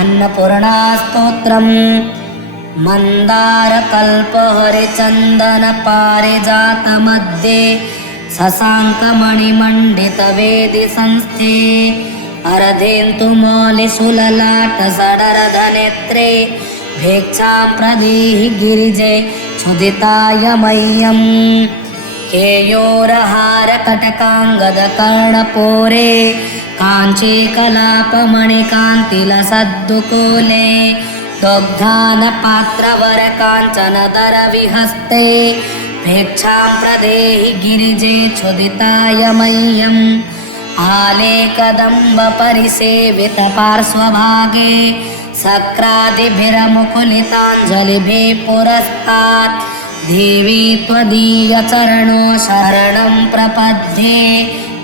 अन्नपूर्णास्तोत्रम् मन्दारकल्पहरिचन्दनपारिजातमध्ये शशाङ्कमणिमण्डितवेदि संस्थे अर्धेन्दुमौलिसुललाटसडरधनेत्रे भेक्षां प्रदेहि गिरिजे क्षुदिताय मह्यम् केयोरहारकटकाङ्गदकर्णपोरे काञ्चीकलापमणिकान्तिलसद्दुकूले दोग्धानपात्रवरकाञ्चनदरविहस्ते भेक्षां प्रदेहि गिरिजे क्षुदिताय मह्यम् आलेकदम्बपरिसेवितपार्श्वभागे सक्रादिभिरमुकुलिताञ्जलिभिः पुरस्तात् देवी त्वदीयचरणो शरणं प्रपद्ये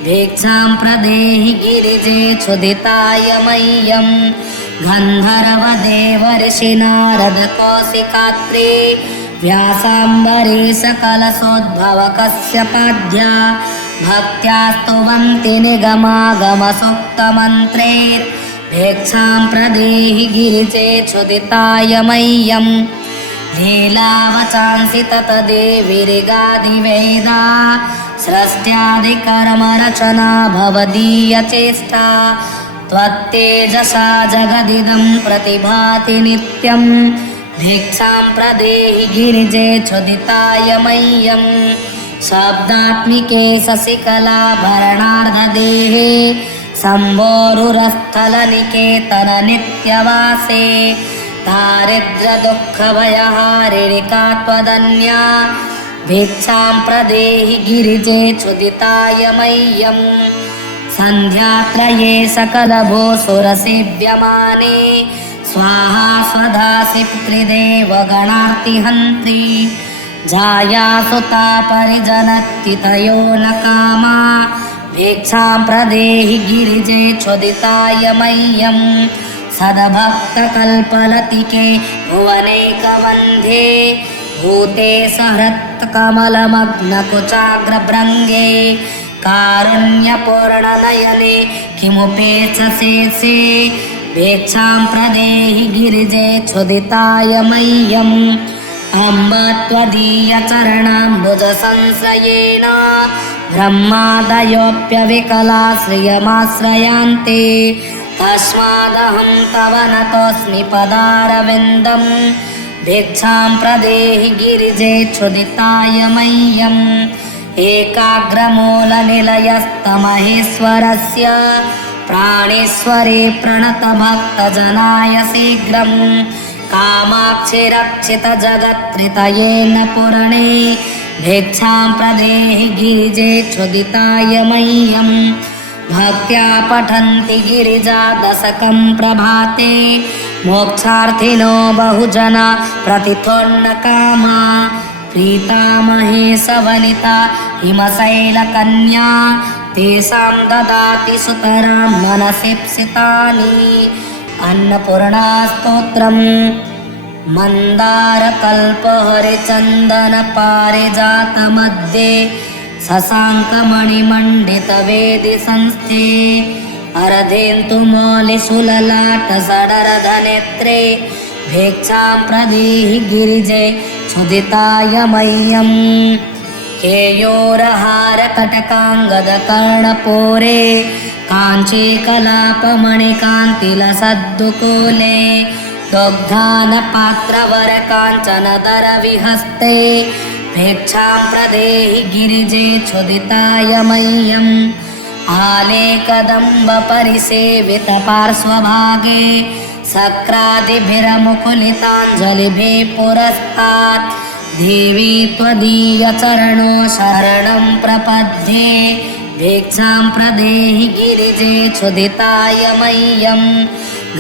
भेक्षां प्रदेहि गिरिजे क्षुदिताय मह्यम् गन्धर्वदेवर्षिनारदकौशिकात्रे व्यासाम्बरीशकलशोद्भवकस्यपाद्या भक्त्या स्तुवन्ति निगमागमसूक्तमन्त्रैर्भेक्षां प्रदेहि गिरिजे क्षुदिताय मह्यम् लीलावचांसि ततदेवीरिगाधिवेदा सृष्ट्यादिकर्मरचना भवदीयचेष्टा त्वत्तेजसा जगदिदं प्रतिभाति नित्यम् भिक्षां प्रदेहि गिरिजे क्षुदिताय मह्यम् शब्दात्मिके शशिकलाभरणार्धदेहे शम्भोरुरस्थलनिकेतन नित्यवासे दारिद्र्यदुःखभयहारिणिका त्वदन्या भिक्षां प्रदेहि गिरिजे क्षुदिताय मह्यम् सन्ध्यात्रये सकलभूसुरसेव्यमाने स्वाहा स्वधासि पितृदेवगणार्तिहन्त्री जायासुता परिजनत्तितयो न कामा भिक्षां प्रदेहि गिरिजे क्षुदिताय मह्यम् सद्भक्तकल्पलतिके भुवनैकवन्धे भूते सहृत्कमलमग्नकुचाग्रभृङ्गे कारुण्यपूर्णनयने किमुपेक्षसे भेक्षां प्रदेहि गिरिजे क्षुदिताय मह्यम् अम्ब त्वदीयचरणाम्बुजसंश्रयेण ब्रह्मादयोऽप्यविकला श्रियमाश्रयान्ते तस्मादहं तव नतोऽस्मि पदारविन्दम् भिक्षां प्रदेहि गिरिजे क्षुदिताय मह्यम् एकाग्रमूलनिलयस्तमहेश्वरस्य प्राणेश्वरे प्रणतभक्तजनाय शीघ्रम् कामाक्षि रक्षितजगत्त्रितयेन पुरणे भिक्षां प्रदेहि गिरिजे क्षुदिताय मह्यम् भक्त्या पठन्ति गिरिजा दशकं प्रभाते मोक्षार्थिनो बहुजना प्रतिथोन्नकामा प्रीतामहेशवनिता हिमशैलकन्या तेषां ददाति सुतरां मनसीप्सितानि अन्नपूर्णास्तोत्रम् मन्दारकल्पहरिचन्दनपारिजातमध्ये शशाङ्कमणिमण्डितवेदि संस्थे अर्धेन्दुमौलिसुललाटसडरधनेत्रे भिक्षां प्रदेहि गिरिजे क्षुदिताय मह्यम् केयोरहारकटकाङ्गदकर्णपोरे काञ्चीकलापमणिकान्तिलसद्दुकूले दोग्धानपात्रवरकाञ्चनदरविहस्ते भिक्षां प्रदेहि गिरिजे क्षुदिताय मह्यम् आलेकदम्बपरिसेवितपार्श्वभागे सक्रादिभिरमुकुलिताञ्जलिभिः पुरस्तात् देवी त्वदीयचरणो शरणं प्रपद्ये भिक्षां प्रदेहि गिरिजे क्षुदिताय मह्यम्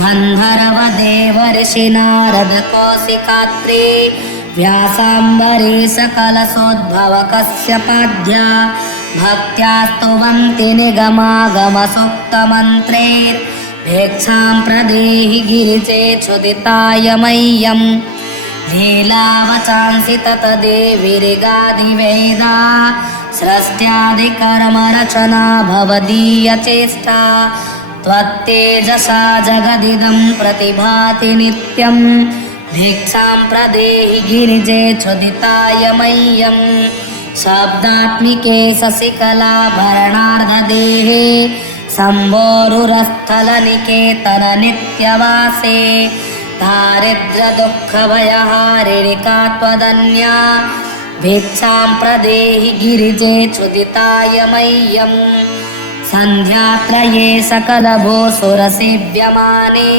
गन्धर्वदेवर्षिनारदकौशिकात्रे व्यासाम्बरीशकलशोद्भवकस्यपाद्या भक्त्या स्तुवन्ति निगमागमसूक्तमन्त्रैर्भेक्षां प्रदेहि गिरिजे क्षुदिताय मह्यम् लीलावचांसि ततदेवीरिगाधिवेदा सृष्ट्यादिकर्मरचना भवदीयचेष्टा त्वत्तेजसा जगदिदं प्रतिभाति नित्यं भिक्षां प्रदेहि गिरिजे क्षुदिताय मह्यं शब्दात्मिके शशिकलाभरणार्धदेहे शम्भोरुरस्थलनिकेतननित्यवासे दारिद्र्यदुःखभयहारिणि का त्वदन्या भिक्षां प्रदेहि गिरिजे क्षुदिताय मह्यं सन्ध्यात्रये सकलभो सुरसेव्यमाने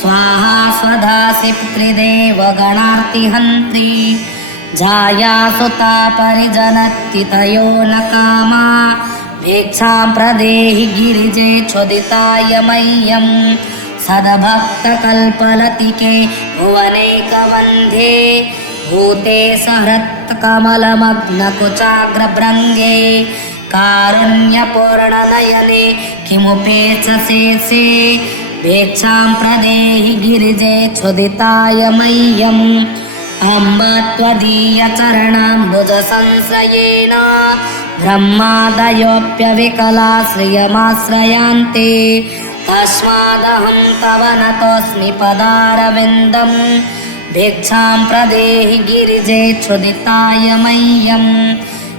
स्वाहा स्वधासि पितृदेवगणार्तिहन्त्री जायासुता परिजनत्तितयो न कामा भिक्षां प्रदेहि गिरिजे क्षुदिताय मह्यं सद्भक्तकल्पलतिके भुवनैकवन्ध्ये भूते सहृत्कमलमग्नकुचाग्रभृङ्गे कारुण्यपूर्णनयने किमुपेक्षसे भिक्षां प्रदेहि गिरिजे क्षुदिताय मह्यम् अम्ब त्वदीयचरणाम्बुजसंश्रयेण ब्रह्मादयोऽप्यविकला श्रियमाश्रयान्ते तस्मादहं तव नतोऽस्मि पदारविन्दं भिक्षां प्रदेहि गिरिजे क्षुदिताय मह्यम्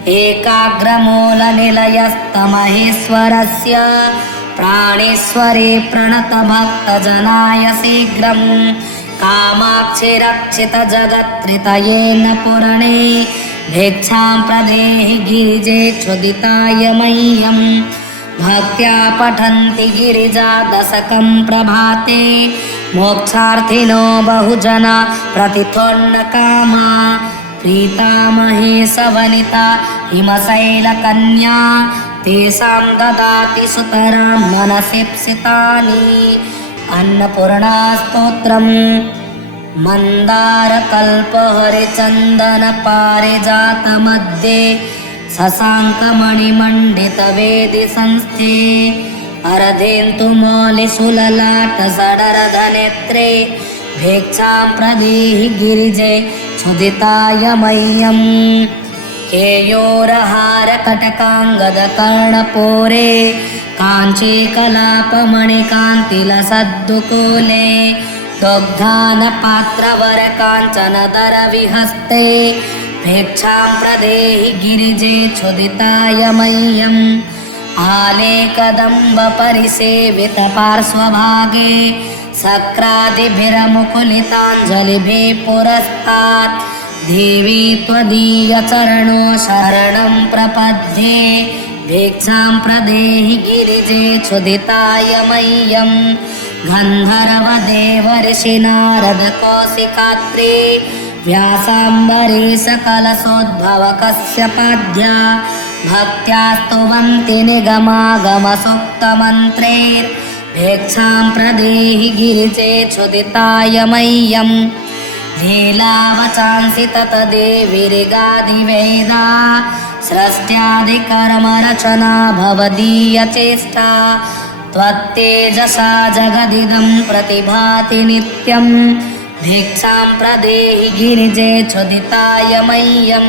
एकाग्रमूलनिलयस्तमहेश्वरस्य प्राणेश्वरे प्रणतभक्तजनाय शीघ्रं कामाक्षि रक्षितजगत्त्रितयेन पुरणे भिक्षां प्रदेहि गिरिजे क्षुदिताय मह्यं भक्त्या पठन्ति गिरिजादशकं प्रभाते मोक्षार्थिनो बहुजना प्रतिथोन्नकामा प्रीतामहे सवनिता हिमशैलकन्या तेषां ददाति सुतरां मनसीप्सितानि अन्नपूर्णास्तोत्रम् मन्दारकल्पहरिचन्दनपारिजातमध्ये शशाङ्कमणिमण्डितवेदि संस्थे अर्धेन्दुमौलिसुललाटसडरधनेत्रे भिक्षां प्रदेहि गिरिजे क्षुदिताय मह्यम् केयोरहारकटकाङ्गदकर्णपोरे काञ्चीकलापमणिकान्तिलसद्दुकूले दुग्धानपात्रवरकाञ्चनदरविहस्ते भिक्षां प्रदेहि गिरिजे क्षुदिताय मह्यम् आलेकदम्बपरिसेवितपार्श्वभागे शक्रादिभिरमुकुलिताञ्जलिभिः पुरस्तात् देवी त्वदीयचरणो शरणं प्रपद्ये भिक्षां प्रदेहि गिरिजे क्षुदिताय मह्यं गन्धर्वदेवर्षिनारदकौशिकात्रे व्यासाम्बरीशकलशोद्भवकस्यपाद्या भक्त्या स्तुवन्ति निगमागमसुक्तमन्त्रैर्भिक्षां प्रदेहि गिरिजे क्षुदिताय मह्यम् लीलावचांसि ततदेवीरिगाधिवेदा सृष्ट्यादिकर्मरचना भवदीयचेष्टा त्वत्तेजसा जगदिदं प्रतिभाति नित्यं भिक्षां प्रदेहि गिरिजे क्षुदिताय मह्यं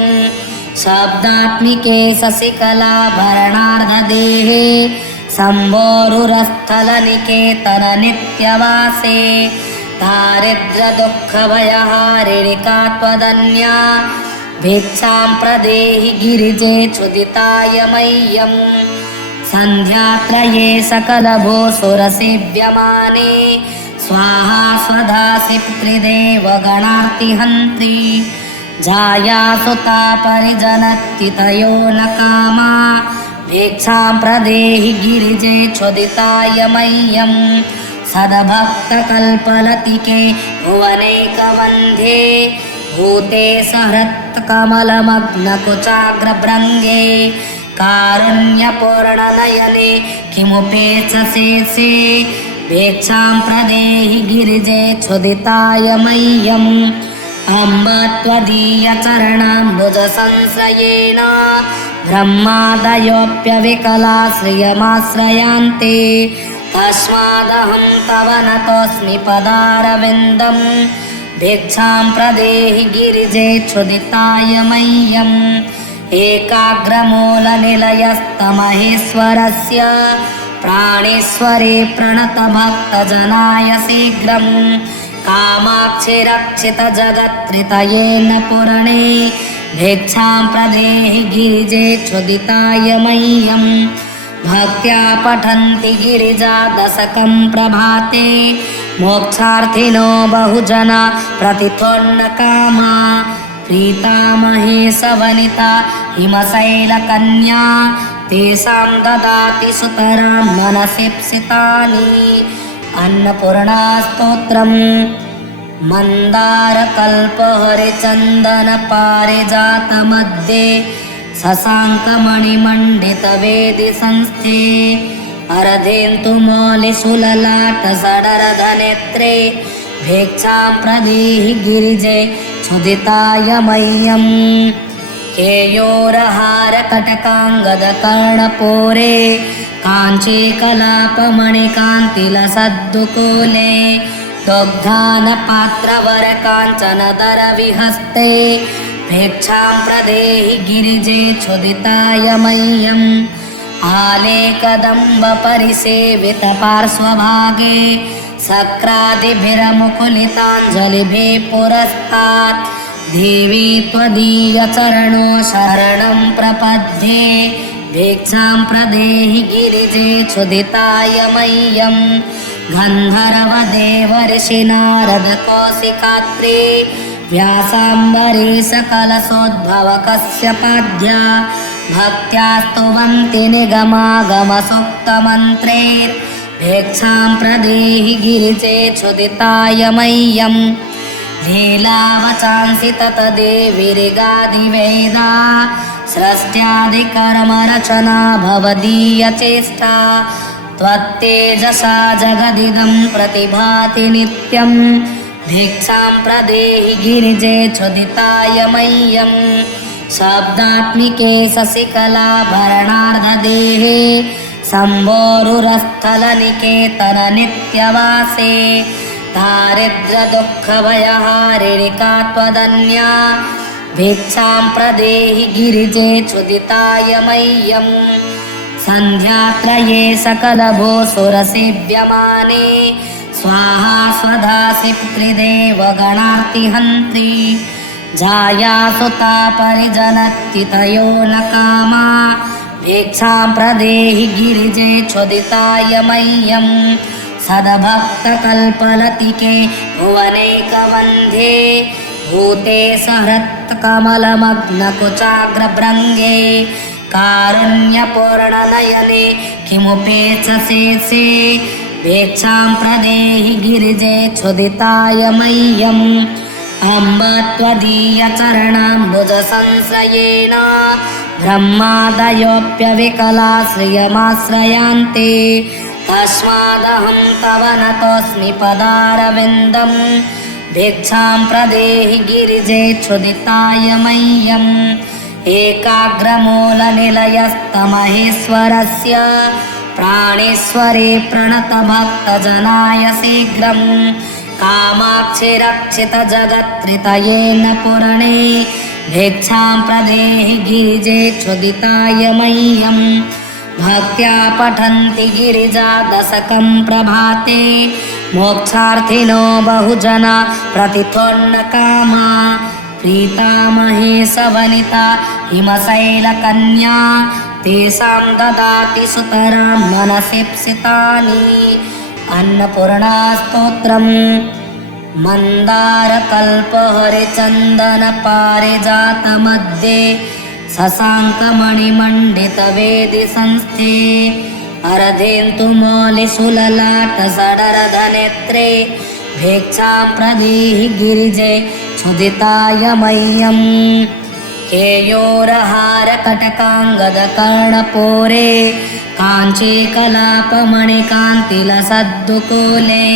शब्दात्मिके शशिकलाभरणार्धदेहे शम्भोरुरस्थलनिकेतननित्यवासे दारिद्र्यदुःखभयहारिणि का त्वदन्या भिक्षां प्रदेहि गिरिजे क्षुदिताय मह्यं सन्ध्यात्रये सकलभो सुरसेव्यमाने स्वाहा स्वधासि पितृदेवगणार्तिहन्त्री जायासुता परिजनत्तितयो न कामा भिक्षां प्रदेहि गिरिजे क्षुदिताय मह्यं सद्भक्तकल्पलतिके भुवनैकवन्ध्ये भूते सहृत्कमलमग्नकुचाग्रभृङ्गे कारुण्यपूर्णनयने किमुपेक्षसे भिक्षां प्रदेहि गिरिजे क्षुदिताय मह्यम् अम्ब त्वदीयचरणाम्बुजसंश्रयेण ब्रह्मादयोऽप्यविकला श्रियमाश्रयान्ते तस्मादहं तव नतोऽस्मि पदारविन्दं भिक्षां प्रदेहि गिरिजे क्षुदिताय मह्यम् एकाग्रमूलनिलयस्तमहेश्वरस्य प्राणेश्वरे प्रणतभक्तजनाय शीघ्रं कामाक्षि रक्षितजगत्त्रितयेन पुरणे भिक्षां प्रदेहि गिरिजे क्षुदिताय मह्यं भक्त्या पठन्ति गिरिजा दशकं प्रभाते मोक्षार्थिनो बहुजना प्रतिथोन्नकामा प्रीतामहे सवनिता हिमशैलकन्या तेषां ददाति सुतरां मनसीप्सितानि अन्नपूर्णास्तोत्रम् मन्दारकल्पहरिचन्दनपारिजातमध्ये शशाङ्कमणिमण्डितवेदि संस्थे अरधेन्तुमौलिशूललाटसडरधनेत्रे भिक्षां प्रदेहि गिरिजे क्षुदिताय मह्यं केयोरहारकटकाङ्गदकर्णपूरे काञ्चीकलापमणिकान्तिलसद्दुकूले दुग्धानपात्रवरकाञ्चनदरविहस्ते भिक्षां प्रदेहि गिरिजे क्षुदिताय मह्यम् आलेकदम्बपरिसेवितपार्श्वभागे शक्रादिभिरमुकुलिताञ्जलिभिः पुरस्तात् देवी त्वदीयचरणो शरणं प्रपद्ये भिक्षां प्रदेहि गिरिजे क्षुदिताय मह्यं गन्धर्वदेवर्षिनारदकौशिकात्रे व्यासाम्बरीशकलशोद्भवकस्यपाद्या भक्त्या स्तुवन्ति निगमागमसूक्तमन्त्रैर्भिक्षां प्रदेहि गिरिजे क्षुदिताय मह्यं लीलावचांसि ततदेवीरिगादिवेदा सृष्ट्यादिकर्मरचना भवदीयचेष्टा त्वत्तेजसा जगदिदं प्रतिभाति नित्यं भिक्षां प्रदेहि गिरिजे क्षुदिताय मह्यं शब्दात्मिके शशिकलाभरणार्धदेहे शम्भोरुरस्थलनिकेतननित्यवासे दारिद्र्यदुःखभयहारिणिका त्वदन्या भिक्षां प्रदेहि गिरिजे क्षुदिताय मह्यं सन्ध्यात्रये सकलभूसुरसेव्यमाने स्वाहा स्वधासि पितृदेवगणार्तिहन्त्री जायासुता परिजनत्तितयो न कामा भिक्षां प्रदेहि गिरिजे क्षुदिताय मह्यं सद्भक्तकल्पलतिके भुवनैकवन्ध्ये भूते सहृत्कमलमग्नकुचाग्रभृङ्गे कारुण्यपूर्णनयने किमुपेक्षसे भिक्षां प्रदेहि गिरिजे क्षुदिताय मह्यम् अम्ब त्वदीयचरणाम्बुजसंश्रयेण ब्रह्मादयोऽप्यविकलाश्रियमाश्रयान्ते तस्मादहं तव नतोऽस्मि पदारविन्दं भिक्षां प्रदेहि गिरिजे क्षुदिताय मह्यम् एकाग्रमूलनिलयस्तमहेश्वरस्य प्राणेश्वरे प्रणतभक्तजनाय शीघ्रं कामाक्षि रक्षितजगत्त्रितयेन पुरणे भिक्षां प्रदेहि गिरिजे क्षुदिताय मह्यं भक्त्या पठन्ति गिरिजा दशकं प्रभाते मोक्षार्थिनो बहुजना प्रतिथोन्नकामा प्रीतामहे सवनिता हिमशैलकन्या तेषां ददाति सुतरां मनसीप्सितानि अन्नपूर्णास्तोत्रम् मन्दारकल्पहरिचन्दनपारिजातमध्ये शशाङ्कमणिमण्डितवेदि संस्थे अरधेन्तुमौलिशूललाटसडरधनेत्रे भिक्षां प्रदेहि गिरिजे क्षुदिताय मह्यं केयोरहारकटकाङ्गदकर्णपूरे काञ्चीकलापमणिकान्तिलसद्दुकूले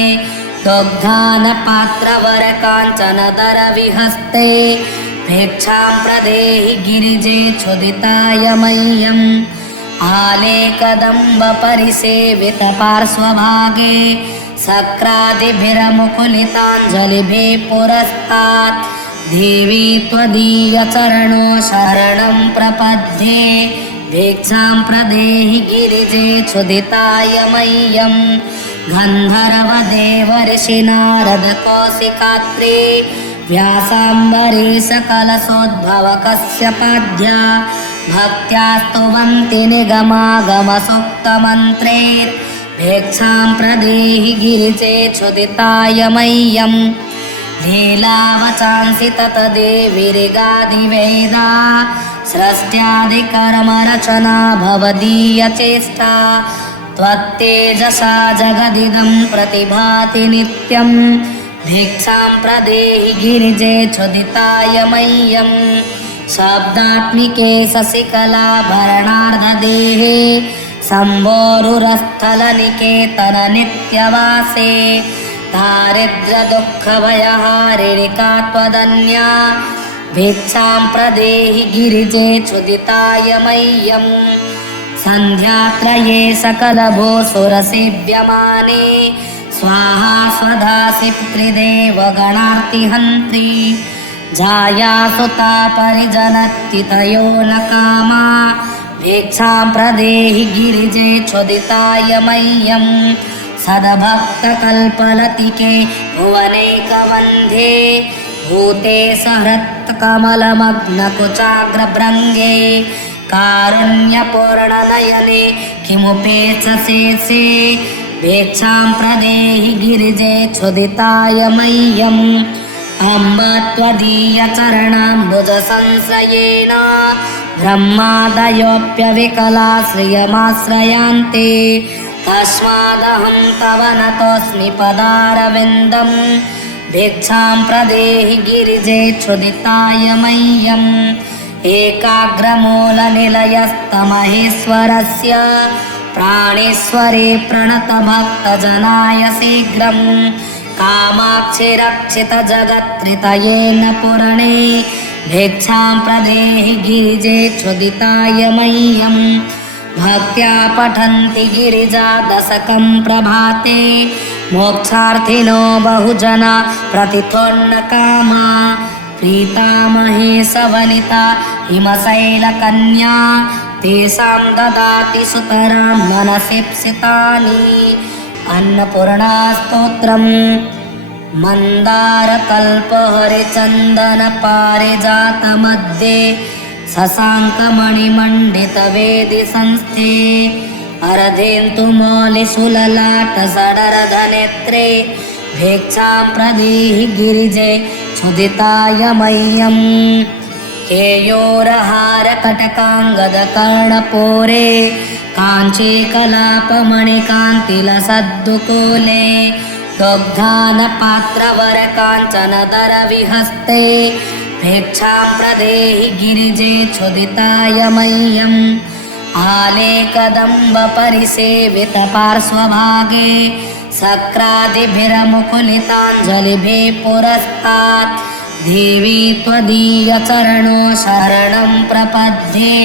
दुग्धानपात्रवरकाञ्चनदरविहस्ते भिक्षां प्रदेहि गिरिजे क्षुदिताय मह्यम् आलेकदम्बपरिसेवितपार्श्वभागे शक्रादिभिरमुकुलिताञ्जलिभिः पुरस्तात् देवी त्वदीयचरणो शरणं प्रपद्ये भिक्षां प्रदेहि गिरिजे क्षुदिताय मह्यं गन्धर्वदेवर्षिनारदकौशिकात्रे व्यासाम्बरीशकलशोद्भवकस्यपाद्या भक्त्या स्तुवन्ति निगमागमसुक्तमन्त्रैर्भिक्षां प्रदेहि गिरिजे क्षुदिताय मह्यं लीलावचांसि ततदेवीरिगादिवेदा सृष्ट्यादिकर्मरचना भवदीयचेष्टा त्वत्तेजसा जगदिदं प्रतिभाति नित्यं भिक्षां प्रदेहि गिरिजे क्षुदिताय मह्यं शब्दात्मिके शशिकलाभरणार्धदेहे शम्भोरुरस्थलनिकेतननित्यवासे दारिद्र्यदुःखभयहारिणिका त्वदन्या भिक्षां प्रदेहि गिरिजे क्षुदिताय मह्यं सन्ध्यात्रये सकलभूसुरसेव्यमाने स्वाहा स्वधासि पितृदेवगणार्तिहन्त्री जायासुता परिजनत्तितयो न कामा भिक्षां प्रदेहि गिरिजे क्षुदिताय मह्यं सद्भक्तकल्पलतिके भुवनैकवन्ध्ये भूते सहृत्कमलमग्नकुचाग्रभृङ्गे कारुण्यपूर्णनयने किमुपेक्षसे भिक्षां प्रदेहि गिरिजे क्षुदिताय मह्यम् अम्ब त्वदीयचरणाम्बुजसंश्रयेण ब्रह्मादयोऽप्यविकला श्रियमाश्रयान्ते तस्मादहं तव नतोऽस्मि पदारविन्दं भिक्षां प्रदेहि गिरिजे क्षुदिताय मह्यम् एकाग्रमूलनिलयस्तमहेश्वरस्य प्राणेश्वरे प्रणतभक्तजनाय शीघ्रं कामाक्षि रक्षितजगत्कृतयेन पुरणे भिक्षां प्रदेहि गिरिजे क्षुदिताय मह्यं भक्त्या पठन्ति गिरिजा दशकं प्रभाते मोक्षार्थिनो बहुजना प्रतिथोन्नकामा प्रीतामहे सवनिता हिमशैलकन्या तेषां ददाति सुतरां मनसीप्सितानि अन्नपूर्णास्तोत्रम् मन्दारकल्पहरिचन्दनपारिजातमध्ये शशाङ्कमणिमण्डितवेदि संस्थे अर्धेन्दुमौलिसुललाटसडरधनेत्रे भिक्षां प्रदेहि गिरिजे क्षुदिताय मह्यम् केयोरहारकटकाङ्गदकर्णपोरे काञ्चीकलापमणिकान्तिलसद्दुकूले दुग्धानपात्रवरकाञ्चनदरविहस्ते भिक्षां प्रदेहि गिरिजे क्षुदिताय मह्यम् आलेकदम्बपरिसेवितपार्श्वभागे शक्रादिभिरमुकुलिताञ्जलिभिः पुरस्तात् देवी त्वदीयचरणो शरणं प्रपद्ये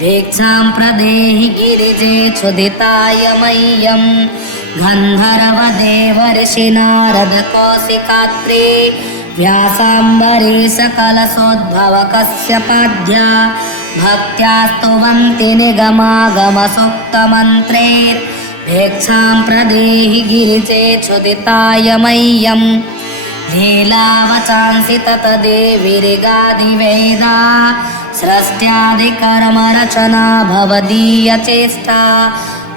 भिक्षां प्रदेहि गिरिजे क्षुदिताय मह्यं गन्धर्वदेवर्षिनारदकौशिकात्रे व्यासाम्बरीशकलशोद्भवकस्यपाद्या भक्त्या स्तुवन्ति निगमागमसुक्तमन्त्रैर्भिक्षां प्रदेहि गिरिजे क्षुदिताय मह्यं लीलावचांसि ततदेवीरिगादिवेदा सृष्ट्यादिकर्मरचना भवदीयचेष्टा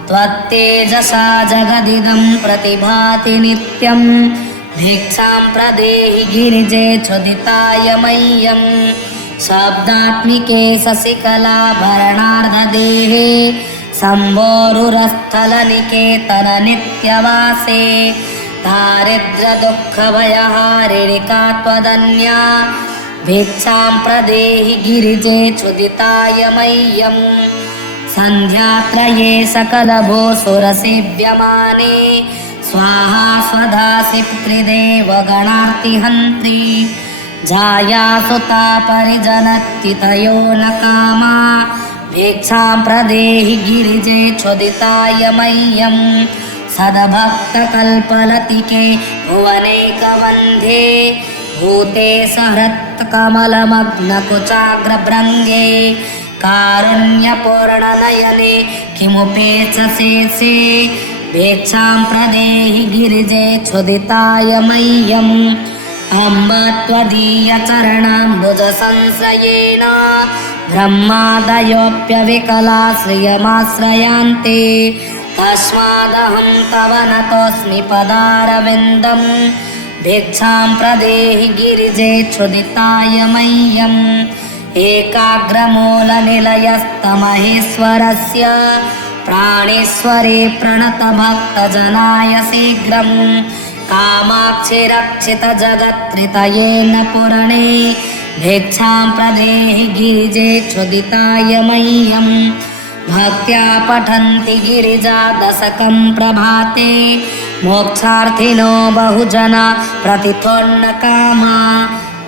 त्वत्तेजसा जगदिदं प्रतिभाति नित्यं भिक्षां प्रदेहि गिरिजे क्षुदिताय मह्यं शब्दात्मिके शशिकलाभरणार्धदेहे शम्भोरुरस्थलनिकेतननित्यवासे दारिद्र्यदुःखभयहारिणिका त्वदन्या भिक्षां प्रदेहि गिरिजे क्षुदिताय मह्यं सन्ध्यात्रये सकलभूसुरसेव्यमाने स्वाहा स्वधासि पितृदेवगणार्तिहन्त्री जायासुता परिजनत्तितयो न कामा भिक्षां प्रदेहि गिरिजे क्षुदिताय मह्यं सद्भक्तकल्पलतिके भुवनैकवन्ध्ये भूते सहृत्कमलमग्नकुचाग्रभृङ्गे कारुण्यपूर्णनयने किमुपेक्षसे भिक्षां प्रदेहि गिरिजे क्षुदिताय मह्यम् अम्ब त्वदीयचरणाम्बुजसंश्रयेण ब्रह्मादयोऽप्यविकलाश्रियमाश्रयान्ते तस्मादहं तव नतोऽस्मि पदारविन्दम् भिक्षां प्रदेहि गिरिजे क्षुदिताय मह्यम् एकाग्रमूलनिलयस्तमहेश्वरस्य प्राणेश्वरे प्रणतभक्तजनाय शीघ्रम् कामाक्षि रक्षितजगत्त्रितयेन पुरणे भिक्षां प्रदेहि गिरिजे क्षुदिताय मह्यम् भक्त्या पठन्ति गिरिजा दशकं प्रभाते मोक्षार्थिनो बहुजना प्रतिथोन्नकामा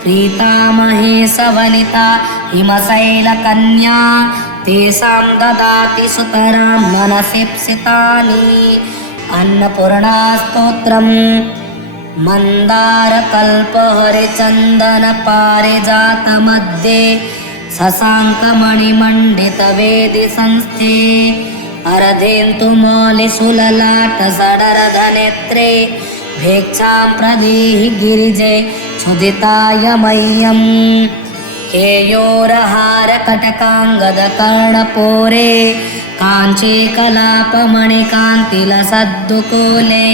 प्रीतामहे सवनिता हिमशैलकन्या तेषां ददाति सुतरां मनसीप्सितानि अन्नपूर्णास्तोत्रम् मन्दारकल्पहरिचन्दनपारिजातमध्ये शशाङ्कमणिमण्डितवेदि संस्थे अरधेन्तुमौलिसुललाटसडरधनेत्रे भिक्षां प्रदेहि गिरिजे क्षुदिताय मह्यम् केयोरहारकटकाङ्गदकर्णपूरे काञ्चीकलापमणिकान्तिलसद्दुकूले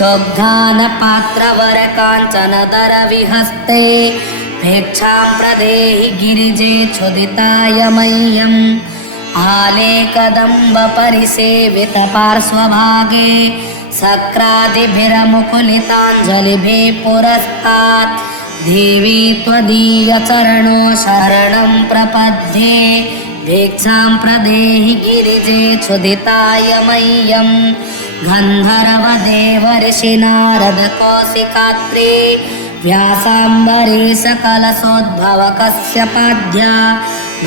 दुग्धानपात्रवरकाञ्चनदरविहस्ते भिक्षां प्रदेहि गिरिजे क्षुदिताय मह्यम् आलेकदम्बपरिसेवितपार्श्वभागे शक्रादिभिरमुकुलिताञ्जलिभिः पुरस्तात् देवी त्वदीयचरणो शरणं प्रपद्ये भिक्षां प्रदेहि गिरिजे क्षुदिताय मह्यम् गन्धर्वदेवर्षिनारदकौशिकात्रे व्यासाम्बरीशकलशोद्भवकस्यपाद्या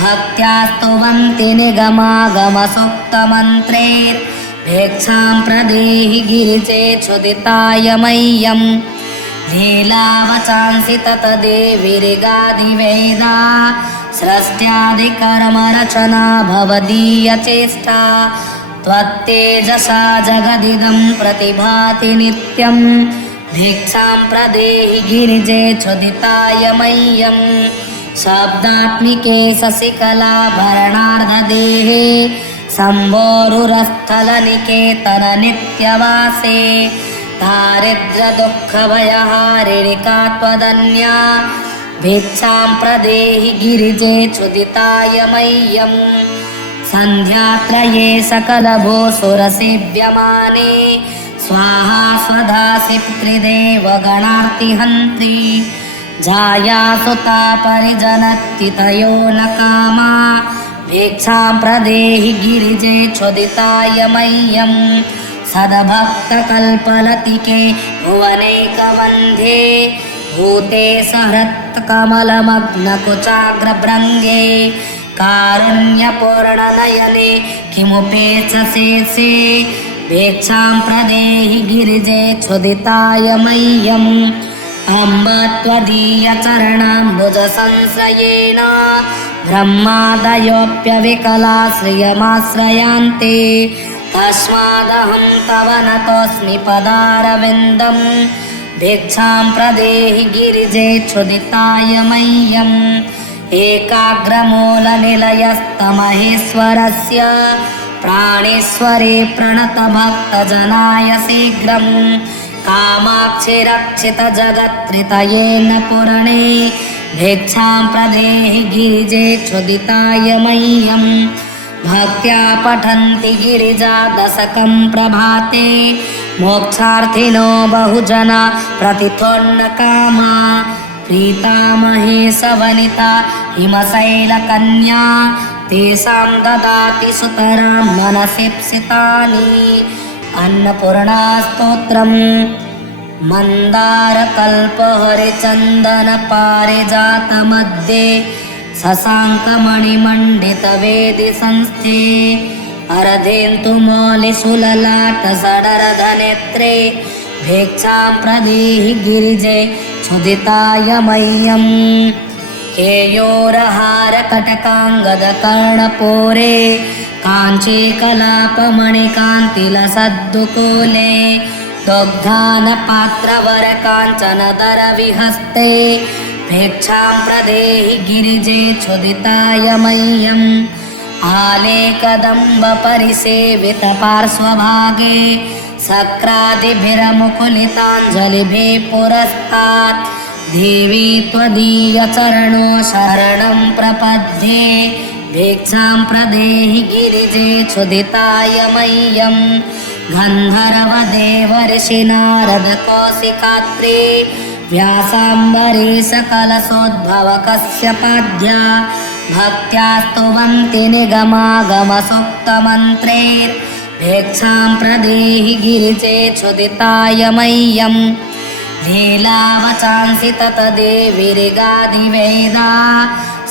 भक्त्या स्तुवन्ति निगमागमसूक्तमन्त्रैर्भिक्षां प्रदेहि गिरिजे क्षुदिताय मह्यम् लीलावचांसि ततदेवीरिगादिवेदा सृष्ट्यादिकर्मरचना भवदीयचेष्टा त्वत्तेजसा जगदिदं प्रतिभाति नित्यं भिक्षां प्रदेहि गिरिजे क्षुदिताय मह्यम् शब्दात्मिके शशिकलाभरणार्धदेहे शम्भोरुरस्थलनिकेतननित्यवासे दारिद्र्यदुःखभयहारिणिका त्वदन्या भिक्षां प्रदेहि गिरिजे क्षुदिताय मह्यम् सन्ध्यात्रये सकलभूसुरसेव्यमाने स्वाहा स्वधासि पितृदेवगणार्तिहन्त्री जायासुता परिजनत्तितयो न कामा भिक्षां प्रदेहि गिरिजे क्षुदिताय मह्यम् सदभक्तकल्पलतिके भुवनैकवन्ध्ये भूते सहृत्कमलमग्नकुचाग्रभृङ्गे कारुण्यपूर्णनयने किमुपेक्षसे भिक्षां प्रदेहि गिरिजे क्षुदिताय मह्यम् अम्ब त्वदीयचरणाम्बुजसंश्रयेण ब्रह्मादयोऽप्यविकलाश्रियमाश्रयान्ते तस्मादहं तव नतोऽस्मि पदारविन्दम् भिक्षां प्रदेहि गिरिजे क्षुदिताय मह्यम् एकाग्रमूलनिलयस्तमहेश्वरस्य प्राणेश्वरे प्रणतभक्तजनाय शीघ्रम् कामाक्षि रक्षितजगत्त्रितयेन पुरणे भिक्षां प्रदेहि गिरिजे क्षुदिताय मह्यम् भक्त्या पठन्ति गिरिजा दशकं प्रभाते मोक्षार्थिनो बहुजना प्रतिथोन्नकामा प्रीतामहे सवनिता हिमशैलकन्या तेषां ददाति सुतरां मनसीप्सितानि अन्नपूर्णास्तोत्रम् मन्दारकल्पहरिचन्दनपारिजातमध्ये शशाङ्कमणिमण्डितवेदि संस्थे अरधेन्तुमौलिसुललाटसडरधनेत्रे भिक्षां प्रदेहि गिरिजे क्षुदिताय मह्यम् केयोरहारकटकाङ्गदकर्णपोरे काञ्चीकलापमणिकान्तिलसद्दुकूले दुग्धानपात्रवरकाञ्चनदरविहस्ते भिक्षां प्रदेहि गिरिजे क्षुदिताय मह्यम् आलेकदम्बपरिसेवितपार्श्वभागे सक्रादिभिरमुकुलिताञ्जलिभिः पुरस्तात् देवी त्वदीयचरणो शरणं प्रपद्ये भिक्षां प्रदेहि गिरिजे क्षुदिताय मह्यम् गन्धर्वदेवर्षिनारदकौशिकात्रे व्यासाम्बरे सकलसोद्भवकस्यपाद्या भक्त्या स्तुवन्ति निगमागमसुक्तमन्त्रैर्भिक्षां प्रदेहि गिरिजे क्षुदिताय मह्यम् लीलावचांसि ततदेवीरिगाधिवेदा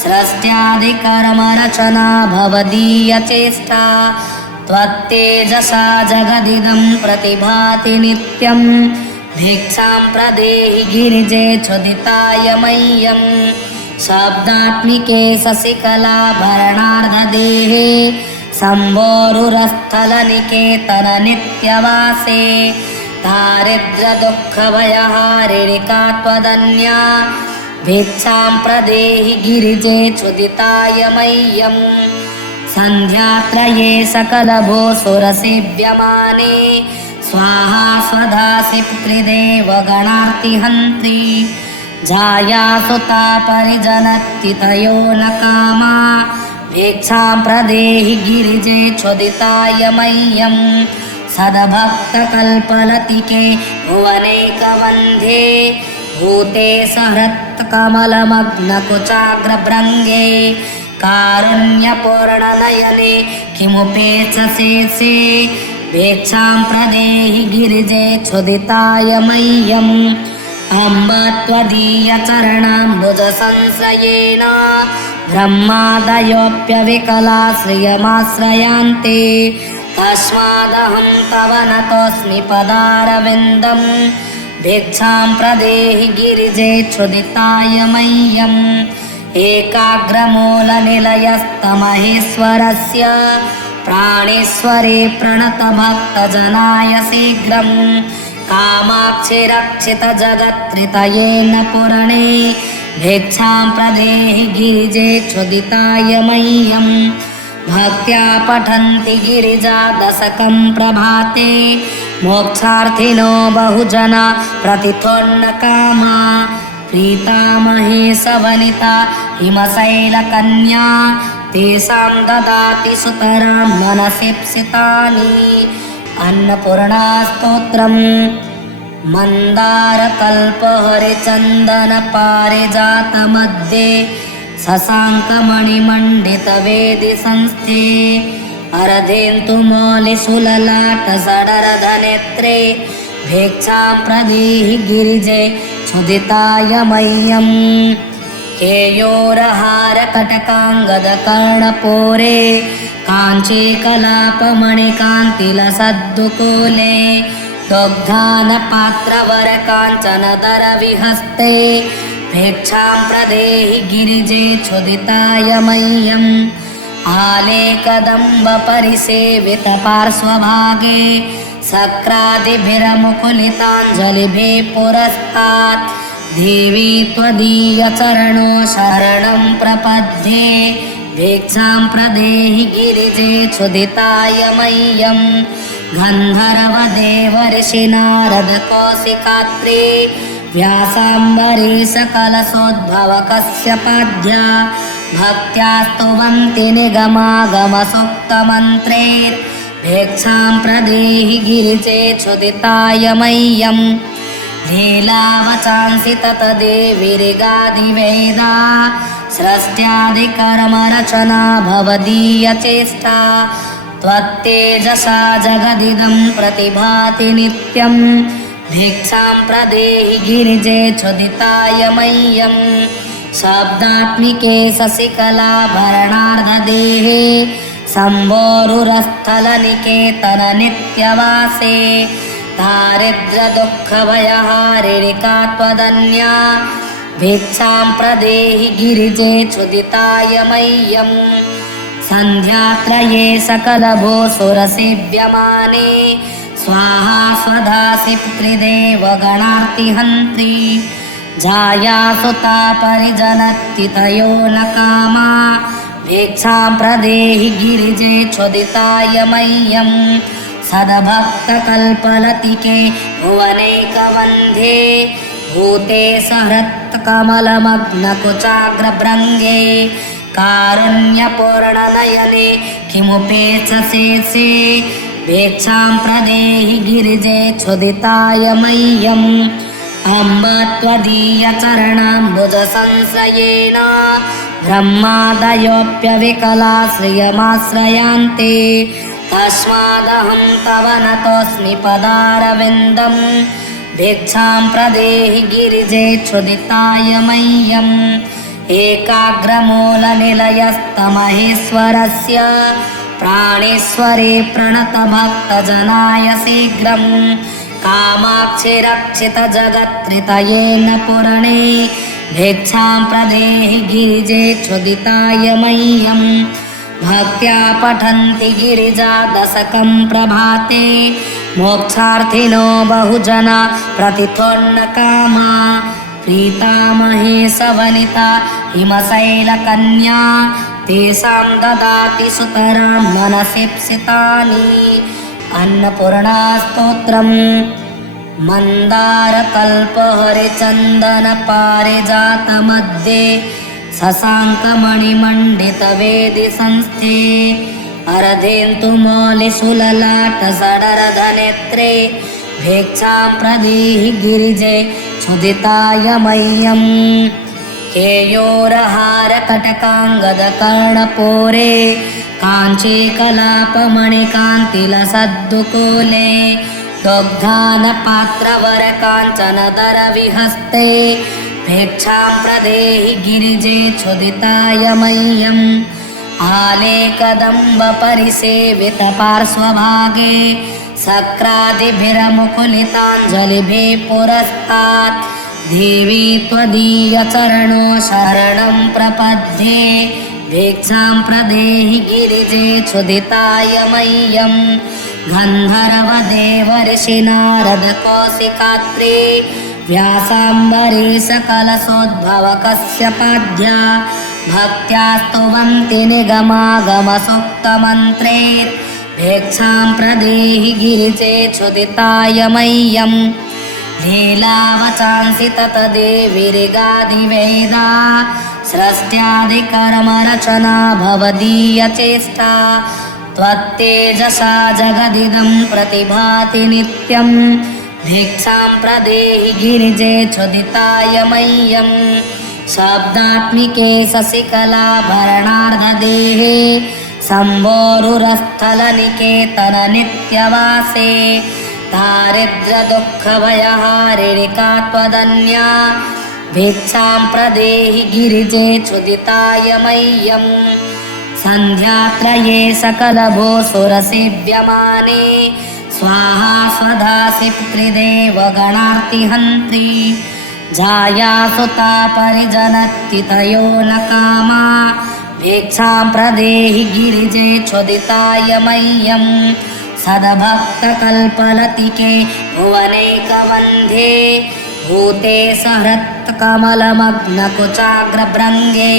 सृष्ट्यादिकर्मरचना भवदीयचेष्टा त्वत्तेजसा जगदिदं प्रतिभाति नित्यम् भिक्षां प्रदेहि गिरिजे क्षुदिताय मह्यम् शब्दात्मिके शशिकलाभरणार्धदेहे सम्भोरुरस्थलनिकेतन नित्यवासे दारिद्र्यदुःखभयहारिणिका त्वदन्या भिक्षां प्रदेहि गिरिजे क्षुदिताय मह्यम् सन्ध्यात्रये सकलभूसुरसेव्यमाने स्वाहा स्वधासि पितृदेवगणार्तिहन्त्री जायासुता परिजनत्तितयो न कामा भिक्षां प्रदेहि गिरिजे क्षुदिताय मह्यम् सद्भक्तकल्पलतिके भुवनैकवन्ध्ये भूते सहृत्कमलमग्नकुचाग्रभृङ्गे कारुण्यपूर्णनयने किमुपेक्षसे भिक्षां प्रदेहि गिरिजे क्षुदिताय मह्यम् अम्ब त्वदीयचरणाम्बुजसंश्रयेण ब्रह्मादयोऽप्यविकला श्रियमाश्रयान्ते तस्मादहं तव नतोऽस्मि पदारविन्दम् भिक्षां प्रदेहि गिरिजे क्षुदिताय मह्यम् एकाग्रमूलनिलयस्तमहेश्वरस्य प्राणेश्वरे प्रणतभक्तजनाय शीघ्रम् कामाक्षि रक्षितजगत्त्रितयेन पुरणे भिक्षां प्रदेहि गिरिजे क्षुदिताय मह्यम् भक्त्या पठन्ति गिरिजा दशकं प्रभाते मोक्षार्थिनो बहुजना प्रतिथोन्नकामा प्रीतामहे सवनिता हिमशैलकन्या तेषां ददाति सुतरां मनसीप्सितानि अन्नपूर्णास्तोत्रम् मन्दारकल्पहरिचन्दनपारिजातमध्ये शशाङ्कमणिमण्डितवेदि संस्थे अर्धेन्दुमौलिसुललाटसडरधनेत्रे भिक्षां प्रदेहि गिरिजे क्षुदिताय मह्यम् केयोरहारकटकाङ्गदकर्णपोरे काञ्चीकलापमणिकान्तिलसद्दुकूले दुग्धानपात्रवरकाञ्चनदरविहस्ते भिक्षां प्रदेहि गिरिजे क्षुदिताय मह्यम् आलेकदम्बपरिसेवितपार्श्वभागे सक्रादिभिरमुकुलिताञ्जलिभिः पुरस्तात् देवी त्वदीयचरणो शरणं प्रपद्ये भिक्षां प्रदेहि गिरिजे क्षुदिताय मह्यम् गन्धर्वदेवर्षिनारदकौशिकात्रे व्यासाम्बरे सकलसोद्भवकस्यपाद्या भक्त्या स्तुवन्ति निगमागमसुक्तमन्त्रैर्भिक्षां प्रदेहि गिरिजे क्षुदिताय मह्यम् लीलावचांसि ततदेवीरिगाधिवेदा सृष्ट्यादिकर्मरचना भवदीयचेष्टा त्वत्तेजसा जगदिदं प्रतिभाति नित्यम् भिक्षां प्रदेहि गिरिजे क्षुदिताय मह्यम् शब्दात्मिके शशिकलाभरणार्धदेहे सम्भोरुरस्थलनिकेतन नित्यवासे दारिद्र्यदुःखभयहारिणिका त्वदन्या भिक्षां प्रदेहि गिरिजे क्षुदिताय मह्यम् सन्ध्यात्रये सकलभो सुरसेव्यमाने स्वाहा स्वधासि पितृदेवगणार्तिहन्त्री जायासुता परिजनत्तितयो न कामा भिक्षां प्रदेहि गिरिजे क्षुदिताय मह्यम् सदभक्तकल्पलतिके भुवनैकवन्ध्ये भूते सहृत्कमलमग्नकुचाग्रभृङ्गे कारुण्यपूर्णनयने किमुपेक्षसे भिक्षां प्रदेहि गिरिजे क्षुदिताय मह्यम् अम्ब त्वदीयचरणाम्बुजसंश्रयेण ब्रह्मादयोऽप्यविकला श्रियमाश्रयान्ते तस्मादहं तव नतोऽस्मि पदारविन्दम् भिक्षां प्रदेहि गिरिजे क्षुदिताय मह्यम् एकाग्रमूलनिलयस्तमहेश्वरस्य प्राणेश्वरे प्रणतभक्तजनाय शीघ्रम् कामाक्षि रक्षितजगत्त्रितयेन पुरणे भिक्षां प्रदेहि गिरिजे क्षुदिताय मह्यम् भक्त्या पठन्ति गिरिजा दशकं प्रभाते मोक्षार्थिनो बहुजना प्रतिथोन्नकामा प्रीतामहे सवनिता हिमशैलकन्या तेषां ददाति सुतरां मनसीप्सितानि अन्नपूर्णास्तोत्रम् मन्दारकल्पहरिचन्दनपारिजातमध्ये शशाङ्कमणिमण्डितवेदि संस्थे अर्धेन्दुमौलिसुललाटसडरधनेत्रे भिक्षां प्रदेहि गिरिजे क्षुदिताय मह्यम् केयोरहारकटकाङ्गदकर्णपोरे काञ्चीकलापमणिकान्तिलसद्दुकूले दुग्धानपात्रवरकाञ्चनदरविहस्ते भिक्षां प्रदेहि गिरिजे क्षुदिताय मह्यम् आलेकदम्बपरिसेवितपार्श्वभागे शक्रादिभिरमुकुलिताञ्जलिभिः पुरस्तात् देवी त्वदीयचरणो शरणं प्रपद्ये भिक्षां प्रदेहि गिरिजे क्षुदिताय मह्यम् गन्धर्वदेवर्षिनारदकौशिकात्रे व्यासाम्बरीशकलशोद्भवकस्यपाद्या भक्त्या स्तुवन्ति निगमागमसुक्तमन्त्रैर्भिक्षां प्रदेहि गिरिजे क्षुदिताय मह्यम् लीलावचांसि ततदेवीरिगाधिवेदा सृष्ट्यादिकर्मरचना भवदीयचेष्टा त्वत्तेजसा जगदिदं प्रतिभाति नित्यम् भिक्षां प्रदेहि गिरिजे क्षुदिताय मह्यम् शब्दात्मिके शशिकलाभरणार्धदेहे शम्भोरुरस्थलनिकेतननित्यवासे दारिद्र्यदुःखभयहारिणिका त्वदन्या भिक्षां प्रदेहि गिरिजे क्षुदिताय मह्यम् सन्ध्यात्रये सकलभो सुरसेव्यमाने स्वाहा स्वधासि पितृदेवगणार्तिहन्त्री जायासुता परिजनत्तितयो न कामा भिक्षां प्रदेहि गिरिजे क्षुदिताय मह्यम् सदभक्तकल्पलतिके भुवनैकवन्ध्ये भूते सहृत्कमलमग्नकुचाग्रभृङ्गे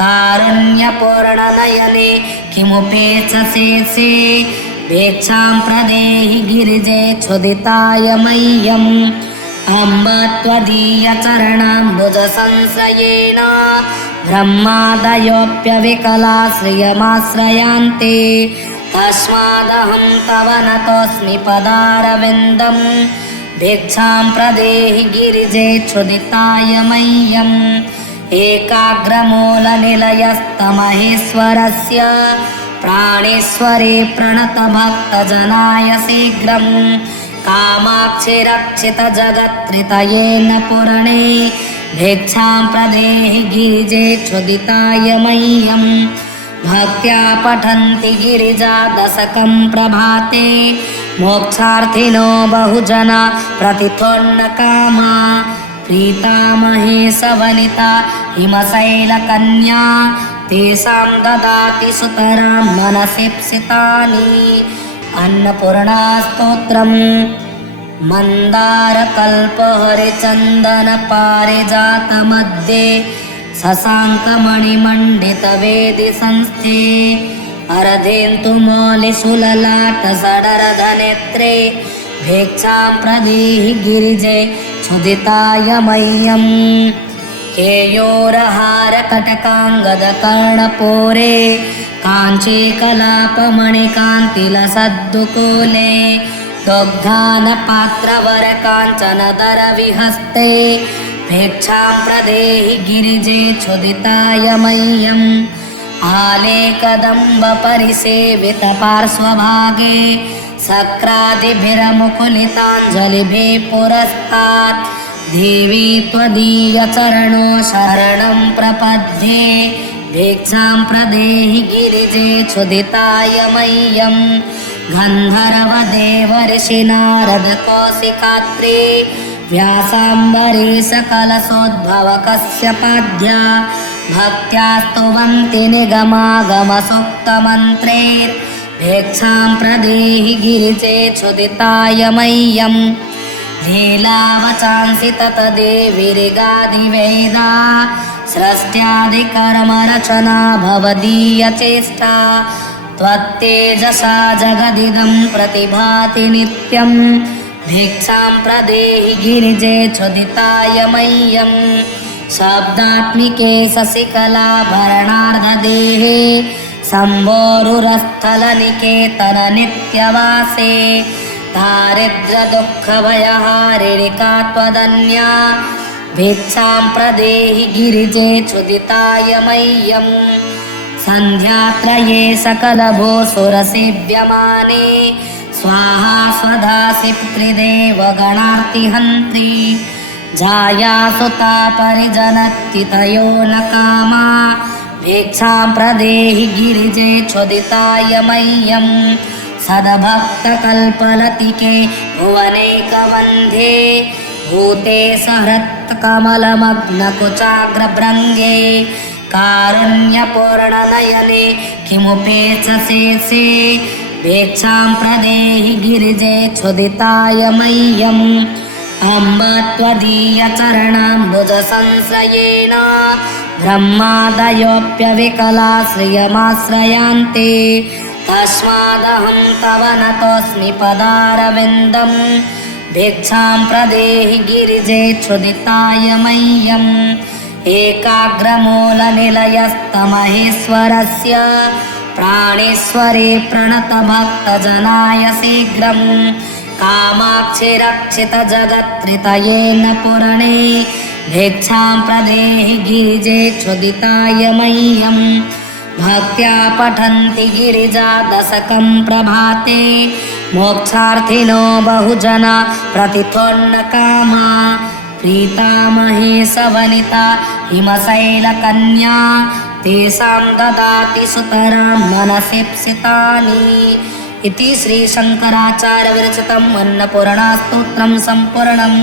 कारुण्यपूर्णनयने किमुपेक्षसे भिक्षां प्रदेहि गिरिजे क्षुदिताय मह्यम् अम्ब त्वदीयचरणाम्बुजसंश्रयेण ब्रह्मादयोऽप्यविकला श्रियमाश्रयान्ते तस्मादहं तव नतोऽस्मि पदारविन्दम् भिक्षां प्रदेहि गिरिजे क्षुदिताय मह्यम् एकाग्रमूलनिलयस्तमहेश्वरस्य प्राणेश्वरे प्रणतभक्तजनाय शीघ्रम् कामाक्षि रक्षितजगत्त्रितयेन पुरणे भिक्षां प्रदेहि गिरिजे क्षुदिताय मह्यम् भक्त्या पठन्ति गिरिजा दशकं प्रभाते मोक्षार्थिनो बहुजना प्रतिथोन्नकामा प्रीतामहे सवनिता हिमशैलकन्या तेषां ददाति सुतरां मनसीप्सितानि। अन्नपूर्णास्तोत्रम् मन्दारकल्पहरिचन्दनपारिजातमध्ये शशाङ्कमणिमण्डितवेदि संस्थे अर्धेन्दुमौलिशूललाटसडरधनेत्रे भेक्षां प्रदेहि गिरिजे क्षुदिताय मह्यम्। केयोरहारकटकाङ्गदकर्णपोरे काञ्चीकलापमणिकान्तिलसद्दुकूले दुग्धानपात्रवरकाञ्चनदरविहस्ते भेक्षां प्रदेहि गिरिजे क्षुदिताय मह्यम्। आलेकदम्बपरिसेवितपार्श्वभागे सक्रादिभिरमुकुलिताञ्जलिभिः पुरस्तात् देवी त्वदीयचरणो शरणं प्रपद्ये भिक्षां प्रदेहि गिरिजे क्षुदिताय मह्यम्। गन्धर्वदेवर्षिनारदकौशिकात्रे व्यासाम्बरीशकलशोद्भवकस्यपाद्या भक्त्या स्तुवन्ति निगमागमसूक्तमन्त्रैर्भिक्षां प्रदेहि गिरिजे क्षुदिताय मह्यम्। लीलावचांसि ततदेवीरिगादिवेदा सृष्ट्यादिकर्मरचना भवदीयचेष्टा त्वत्तेजसा जगदिदं प्रतिभाति नित्यम्। भिक्षां प्रदेहि गिरिजे क्षुदिताय मह्यम्। शब्दात्मिके शशिकलाभरणार्धदेहे शम्भोरुरस्थलनिकेतननित्यवासे दारिद्र्यदुःखभयहारिणिका त्वदन्या भिक्षां प्रदेहि गिरिजे क्षुदिताय मह्यम्। सन्ध्यात्रये सकलभूसुरसेव्यमाने स्वाहा स्वधासि पितृदेवगणार्तिहन्त्री जायासुता परिजनत्तितयो न कामा भिक्षां प्रदेहि गिरिजे क्षुदिताय मह्यम्। सद्भक्तकल्पलतिके भुवनैकवन्धे भूते सहृत्कमलमग्नकुचाग्रभृङ्गे कारुण्यपूर्णनयने किमुपेक्षसे भिक्षां प्रदेहि गिरिजे क्षुदिताय मह्यम्। अम्ब त्वदीयचरणाम्बुजसंश्रयेण ब्रह्मादयोऽप्यविकला श्रियमाश्रयान्ते तस्मादहं तव नतोऽस्मि पदारविन्दम्। भिक्षां प्रदेहि गिरिजे क्षुदिताय मह्यम्। एकाग्रमूलनिलयस्तमहेश्वरस्य प्राणेश्वरे प्रणतभक्तजनाय शीघ्रम्। कामाक्षि रक्षितजगत्त्रितयेन पुरणे भिक्षां प्रदेहि गिरिजे क्षुदिताय मह्यम्। भक्त्या पठन्ति गिरिजा दशकं प्रभाते मोक्षार्थिनो बहुजना प्रतिथोन्नकामा प्रीतामहे सवनिता हिमशैलकन्या तेषां ददाति सुतरां मनसीप्सितानि। इति श्रीशङ्कराचार्यविरचितम् अन्नपूर्णास्तोत्रं सम्पूर्णम्।